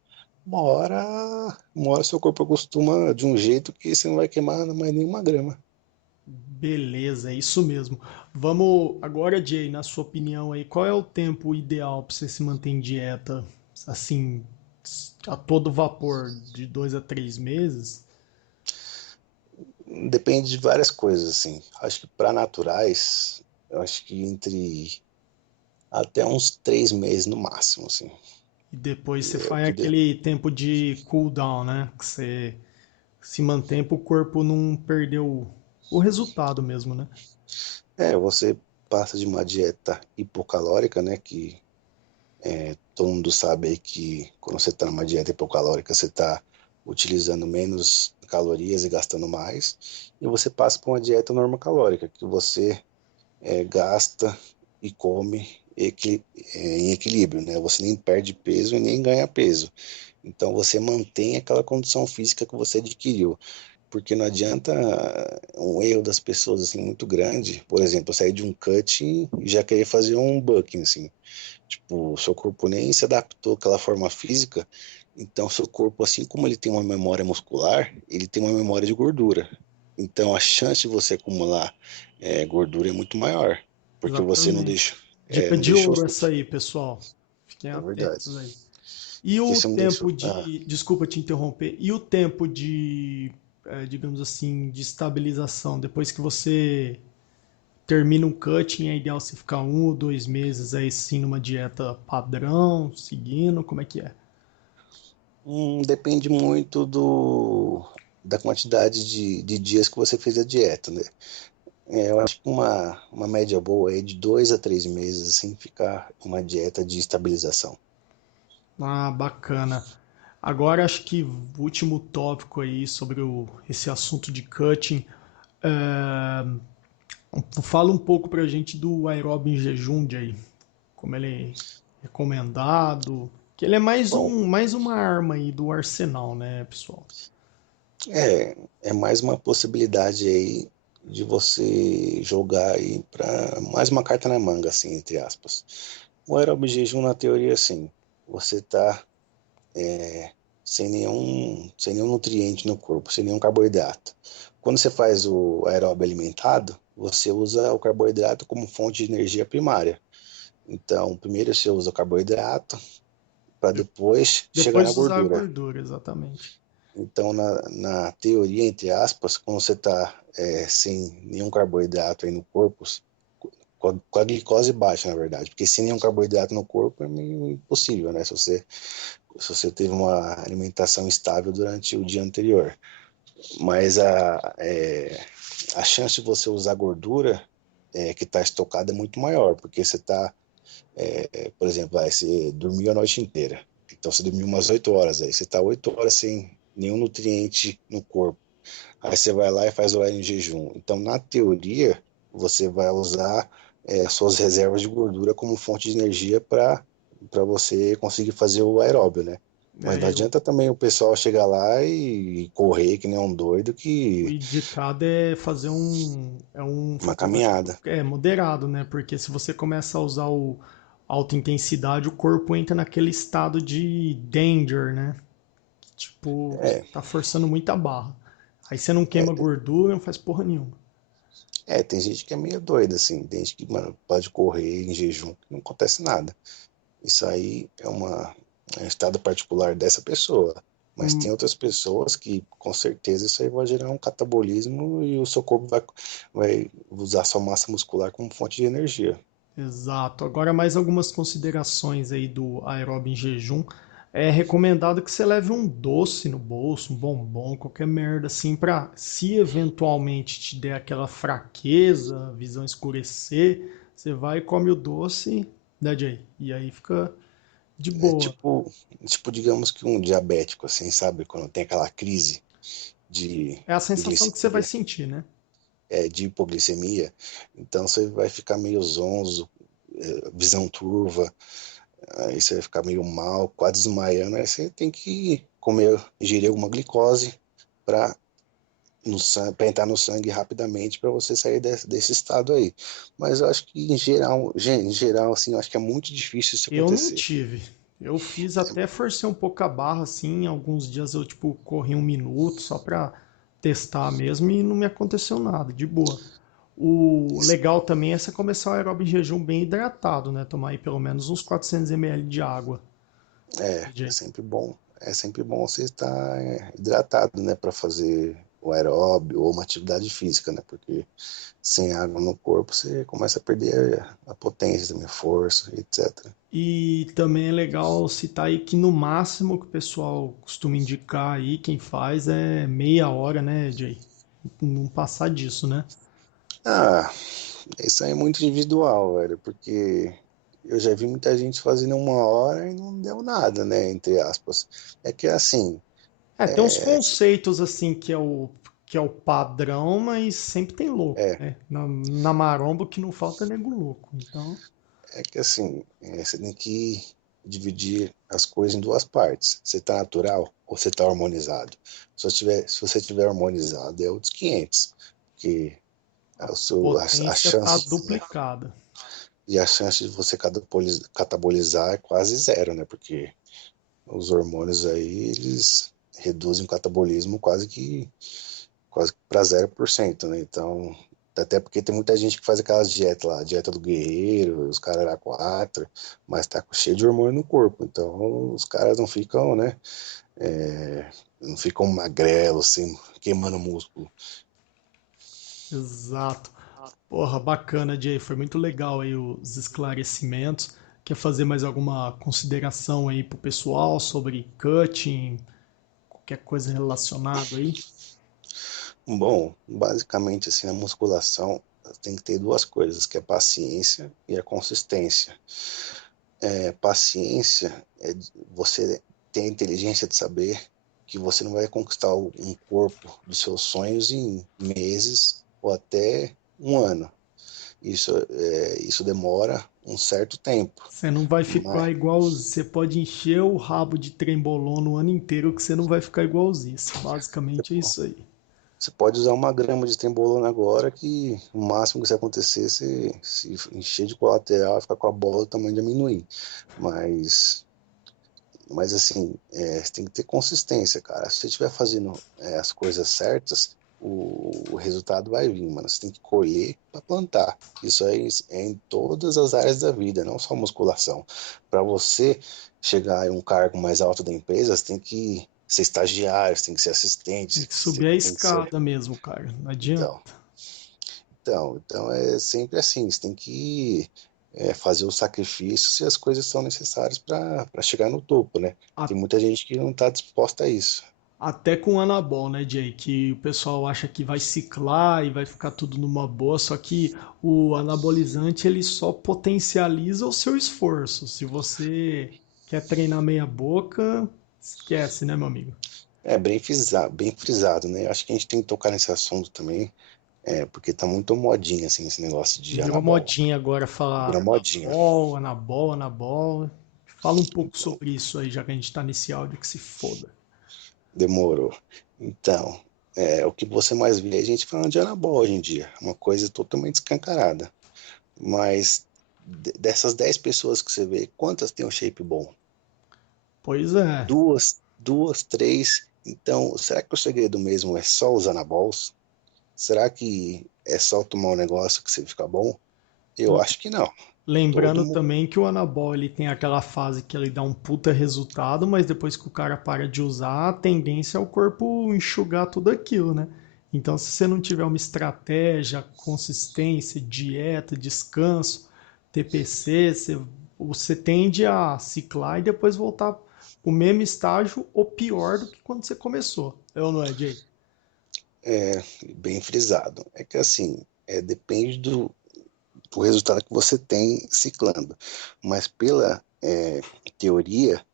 uma hora seu corpo acostuma de um jeito que você não vai queimar mais nenhuma grama. Beleza, é isso mesmo. Vamos agora, Jay, na sua opinião aí, qual é o tempo ideal para você se manter em dieta, assim, a todo vapor, de 2 a 3 meses? Depende de várias coisas, assim. Acho que para naturais, eu acho que entre até uns 3 meses no máximo, assim. E depois você É o faz que aquele tempo de cool down, né? Que você se mantém para o corpo não perder o resultado mesmo, né? você passa de uma dieta hipocalórica, né, que todo mundo sabe aí que quando você está numa dieta hipocalórica, você está utilizando menos calorias e gastando mais, e você passa para uma dieta normocalórica, que você gasta e come em equilíbrio, né? Você nem perde peso e nem ganha peso. Então você mantém aquela condição física que você adquiriu. Porque não adianta um erro das pessoas assim muito grande, por exemplo, sair de um cutting e já querer fazer um bucking assim. Tipo, o seu corpo nem se adaptou àquela forma física, então seu corpo, assim como ele tem uma memória muscular, ele tem uma memória de gordura. Então a chance de você acumular gordura é muito maior, porque você Exatamente. Dica não de deixou. ouro essa aí, pessoal. Fiquem É verdade. atentos aí. E Porque o você não deixou. tempo de, desculpa te interromper, e o tempo de, digamos assim, de estabilização, depois que você termina um cutting, é ideal você ficar 1 ou 2 meses aí sim numa dieta padrão, seguindo, como é que é? Depende muito da quantidade de dias que você fez a dieta, né? Eu acho que uma média boa é de 2 a 3 meses, assim, ficar uma dieta de estabilização. Ah, bacana. Agora acho que o último tópico aí sobre esse assunto de cutting, é, fala um pouco pra gente do aeróbio em jejum, Jay. Como ele é recomendado, que ele é Bom, mais uma arma aí do arsenal, né, pessoal? é mais uma possibilidade aí de você jogar aí para mais uma carta na manga, assim, entre aspas. O aeróbio jejum, na teoria, assim, você tá sem nenhum nutriente no corpo, sem nenhum carboidrato. Quando você faz o aeróbio alimentado, você usa o carboidrato como fonte de energia primária. Então, primeiro você usa o carboidrato para De- depois chegar na Depois usar a gordura. gordura, exatamente. Então, na teoria, entre aspas, quando você está sem nenhum carboidrato aí no corpo, com a glicose baixa, na verdade, porque sem nenhum carboidrato no corpo é meio impossível, né? Se você teve uma alimentação estável durante o dia anterior. Mas a chance de você usar gordura que está estocada é muito maior, porque você está, por exemplo, você dormiu a noite inteira. Então você dormiu umas 8 horas aí, você está 8 horas sem nenhum nutriente no corpo. Aí você vai lá e faz o aéreo em jejum. Então, na teoria, você vai usar suas reservas de gordura como fonte de energia para você conseguir fazer o aeróbio, né? Mas não É, adianta também o pessoal chegar lá e correr que nem um doido o que indicado é fazer uma caminhada. moderado, né? Porque se você começa a usar o alta intensidade, o corpo entra naquele estado de danger, né? Tipo, você É, tá forçando muita barra. Aí você não é, queima gordura, não faz porra nenhuma. tem gente que é meio doida, assim. Tem gente que, mano, pode correr em jejum, que não acontece nada. Isso aí é um estado particular dessa pessoa. Mas tem Hum, outras pessoas que, com certeza, isso aí vai gerar um catabolismo e o seu corpo vai usar sua massa muscular como fonte de energia. exato. Agora mais algumas considerações aí do aeróbio em jejum. É recomendado que você leve um doce no bolso, um bombom, qualquer merda assim, pra se eventualmente te der aquela fraqueza, visão escurecer, você vai e come o doce, né, Jay? E aí fica de É boa. tipo, digamos que um diabético, assim, sabe? Quando tem aquela crise de É a sensação que você vai glicemia, sentir, né? de hipoglicemia, então você vai ficar meio zonzo, visão turva, aí você vai ficar meio mal, quase desmaiando, aí você tem que comer, ingerir alguma glicose para para entrar no sangue rapidamente para você sair desse estado aí. Mas eu acho que em geral, assim, eu acho que é muito difícil isso Eu não acontecer. tive. Eu fiz até forcei um pouco a barra assim, alguns dias eu tipo corri um minuto só pra testar mesmo e não me aconteceu nada, de boa. O Isso legal também é você começar o aeróbio em jejum bem hidratado, né? Tomar aí pelo menos uns 400 ml de água. é DJ. sempre bom. É sempre bom você estar hidratado, né, para fazer o aeróbio ou uma atividade física, né? Porque sem água no corpo você começa a perder a potência, também, a força, etc. E também é legal citar aí que no máximo que o pessoal costuma indicar aí, quem faz é meia hora, né, Jay? Não passar disso, né? Ah, isso aí é muito individual, velho, porque eu já vi muita gente fazendo 1 hora e não deu nada, né? Entre aspas. É que assim, É, tem uns conceitos assim que é o padrão, mas sempre tem louco, é, né? Na maromba o que não falta é nego louco. Então, é que assim, você tem que dividir as coisas em duas partes. Você tá natural ou você tá hormonizado? Se você tiver hormonizado, é outros 500, porque a potência tá chance, né? duplicada. E a chance de você catabolizar é quase zero, né? Porque os hormônios aí, eles reduzem o catabolismo quase para 0%, né? Então, até porque tem muita gente que faz aquelas dietas lá, dieta do guerreiro, os caras era quatro, mas tá cheio de hormônio no corpo. Então, os caras não ficam, né? Não ficam magrelos, assim, queimando músculo. Exato. Porra, bacana, Jay. Foi muito legal aí os esclarecimentos. Quer fazer mais alguma consideração aí pro pessoal sobre cutting, qualquer coisa relacionada aí? Bom, basicamente, assim, a musculação tem que ter duas coisas, que é a paciência e a consistência. Paciência é você ter a inteligência de saber que você não vai conquistar um corpo dos seus sonhos em meses ou até um ano. Isso demora um certo tempo. Você não vai Mas ficar igual. Você pode encher o rabo de trembolon no ano inteiro que você não vai ficar igualzinho. Basicamente é isso aí. você pode usar 1 grama de trembolona agora, que o máximo que isso acontecer, você se encher de colateral, ficar com a bola do tamanho de amendoim. Mas Mas assim, você tem que ter consistência, cara. Se você estiver fazendo as coisas certas, o resultado vai vir, mano. Você tem que colher para plantar. Isso aí é em todas as áreas da vida, não só musculação. Para você chegar em um cargo mais alto da empresa, você tem que ser estagiário, você tem que ser Tem assistente, que você subir a tem que ser. escada mesmo, cara. Não Então, adianta. então é sempre assim, você tem que fazer os sacrifícios e as coisas são necessárias para chegar no topo, né? Tem A- muita gente que não está disposta a isso. Até com o Anabol, né, Jay? Que o pessoal acha que vai ciclar e vai ficar tudo numa boa, só que o anabolizante ele só potencializa o seu esforço. Se você quer treinar meia boca, esquece, né, meu amigo? É bem frisado, né? Acho que a gente tem que tocar nesse assunto também, porque tá muito modinha, assim, esse negócio de Virou anabol. modinha agora falar Virou modinha. anabol, anabol, anabol. Fala um pouco sobre isso aí, já que a gente tá nesse áudio que se foda. Demorou. Então, o que você mais vê é a gente falando de anabol hoje em dia. Uma coisa totalmente escancarada. Mas dessas 10 pessoas que você vê, quantas tem um shape bom? Pois é. Duas, três. Então, será que o segredo mesmo é só os anabols? Será que é só tomar um negócio que você fica bom? Eu acho que não. Todo Lembrando mundo. também que o Anabol ele tem aquela fase que ele dá um puta resultado, mas depois que o cara para de usar, a tendência é o corpo enxugar tudo aquilo, né? Então, se você não tiver uma estratégia, consistência, dieta, descanso, TPC, você tende a ciclar e depois voltar pro mesmo estágio ou pior do que quando você começou. É ou não é, Jay? É, bem frisado. É que assim, depende do resultado que você tem ciclando. Mas pela teoria,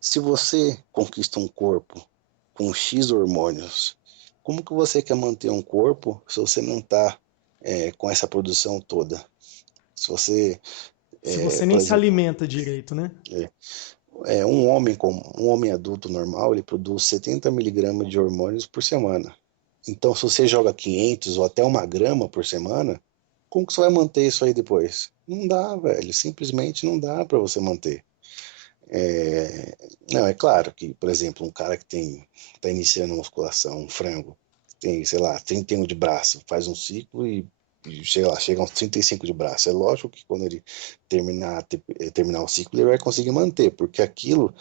se você conquista um corpo com X hormônios, como que você quer manter um corpo se você não está com essa produção toda? Se você, Se você nem por se exemplo, alimenta direito, né? um homem adulto normal, ele produz 70 miligramas de hormônios por semana. Então, se você joga 500 ou até 1 grama por semana, como que você vai manter isso aí depois? Não dá, velho. Simplesmente não dá para você manter. É, Não, é claro que, por exemplo, um cara que tá iniciando musculação, um frango, que tem, sei lá, 31 de braço, faz um ciclo e chega lá, chega a uns 35 de braço. É lógico que quando ele terminar o ciclo, ele vai conseguir manter, porque aquilo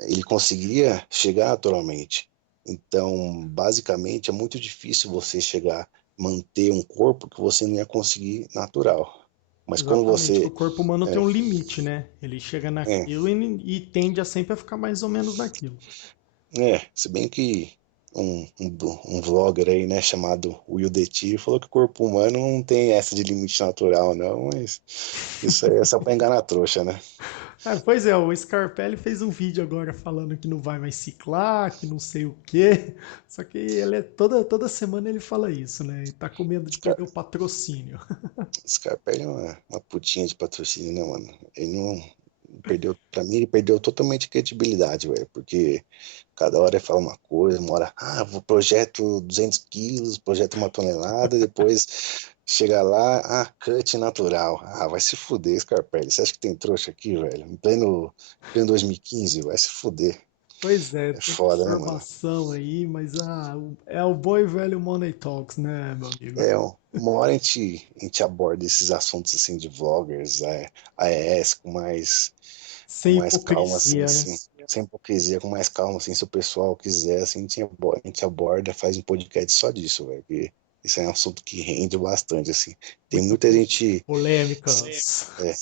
ele conseguiria chegar naturalmente. Então, basicamente, é muito difícil você chegar, manter um corpo que você não ia conseguir natural. Mas como Exatamente, que o você. corpo humano tem É, um limite, né? Ele chega é, naquilo e tende a sempre a ficar mais ou menos naquilo. se bem que um vlogger aí, né, chamado Will Deti, falou que o corpo humano não tem essa de limite natural, não, mas isso aí é só pra enganar a trouxa, né? Ah, pois é, o Scarpelli fez um vídeo agora falando que não vai mais ciclar, que não sei o quê. Só que ele é toda semana ele fala isso, né? E tá com medo de Scar perder o patrocínio. Scarpelli é uma putinha de patrocínio, né, mano? Ele não perdeu, pra mim, ele perdeu totalmente a credibilidade, velho, porque cada hora ele fala uma coisa, uma hora, vou projeto 200 quilos, projeto 1 tonelada, depois chega lá, cut natural. Vai se fuder, Scarpelli. Você acha que tem trouxa aqui, velho? Em pleno 2015, vai se fuder. Pois é, É tanta foda, né, mano? informação aí, mas é o bom e velho Money Talks, né, meu amigo? Uma hora a gente aborda esses assuntos assim de vloggers, AES, com Sem mais calma, assim, hipocrisia, né? sem hipocrisia, com mais calma, assim, se o pessoal quiser, assim, a gente aborda, faz um podcast só disso, velho, porque isso é um assunto que rende bastante, assim. Tem Muita muita gente, polêmicas. é,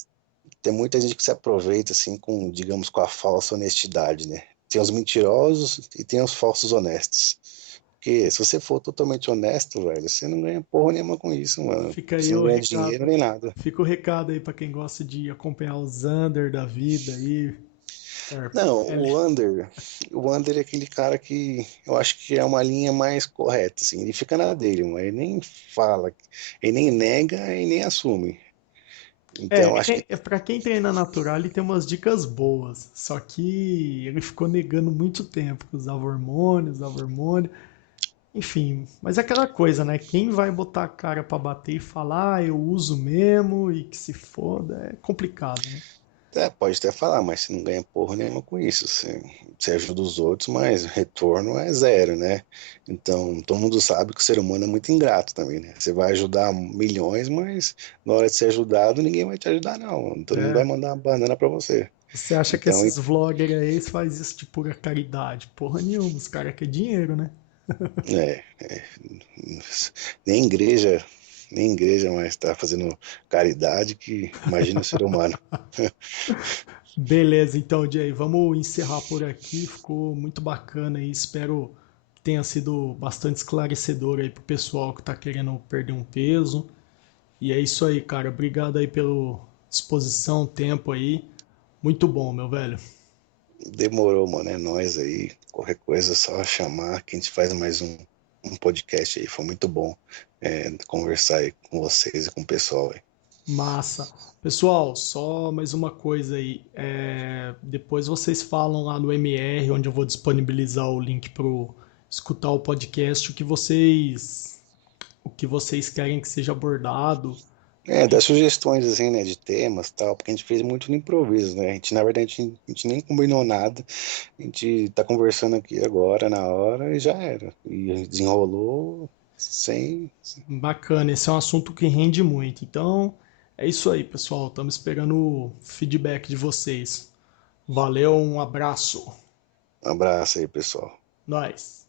tem muita gente que se aproveita, assim, digamos, com a falsa honestidade, né? Tem os mentirosos e tem os falsos honestos. Porque se você for totalmente honesto, velho, você não ganha porra nenhuma com isso, mano. Fica Você aí não o ganha recado. dinheiro nem nada. Fica o recado aí pra quem gosta de acompanhar o Xander da vida aí, Não, Scarpelli. o Under é aquele cara que eu acho que é uma linha mais correta, assim. Ele fica na dele, mas ele nem fala, ele nem nega e nem assume. Então, acho que Para quem treina natural, ele tem umas dicas boas. Só que ele ficou negando muito tempo que usava hormônio, usava hormônio. Enfim, mas é aquela coisa, né? Quem vai botar a cara pra bater e falar, eu uso mesmo e que se foda, é complicado, né? pode até falar, mas você não ganha porra nenhuma com isso. você ajuda os outros, mas o retorno é zero, né? Então, todo mundo sabe que o ser humano é muito ingrato também, né? Você vai ajudar milhões, mas na hora de ser ajudado, ninguém vai te ajudar, não. Todo mundo vai É. mandar uma banana pra você. Você acha que Então, esses vloggers aí faz isso de pura caridade? Porra nenhuma, os caras querem dinheiro, né? é, nem igreja, nem igreja mais está fazendo caridade, que imagina o ser humano. Beleza, então, Jay, vamos encerrar por aqui. Ficou muito bacana aí. Espero que tenha sido bastante esclarecedor aí pro pessoal que tá querendo perder um peso. E é isso aí, cara. Obrigado aí pela disposição, tempo aí. Muito bom, meu velho. Demorou, mano. É nóis aí. Qualquer coisa é só chamar que a gente faz mais um podcast aí. Foi muito bom conversar aí com vocês e com o pessoal aí. Massa. Pessoal, só mais uma coisa aí. Depois vocês falam lá no MR, onde eu vou disponibilizar o link pro escutar o podcast, o que vocês querem que seja abordado. Dá sugestões assim, né, de temas e tal, porque a gente fez muito no improviso, né? A gente, na verdade, a gente nem combinou nada. A gente tá conversando aqui agora, na hora, e já era. E a gente desenrolou sem. Bacana, esse é um assunto que rende muito. Então, é isso aí, pessoal. Estamos esperando o feedback de vocês. Valeu, um abraço. Um abraço aí, pessoal. Nós.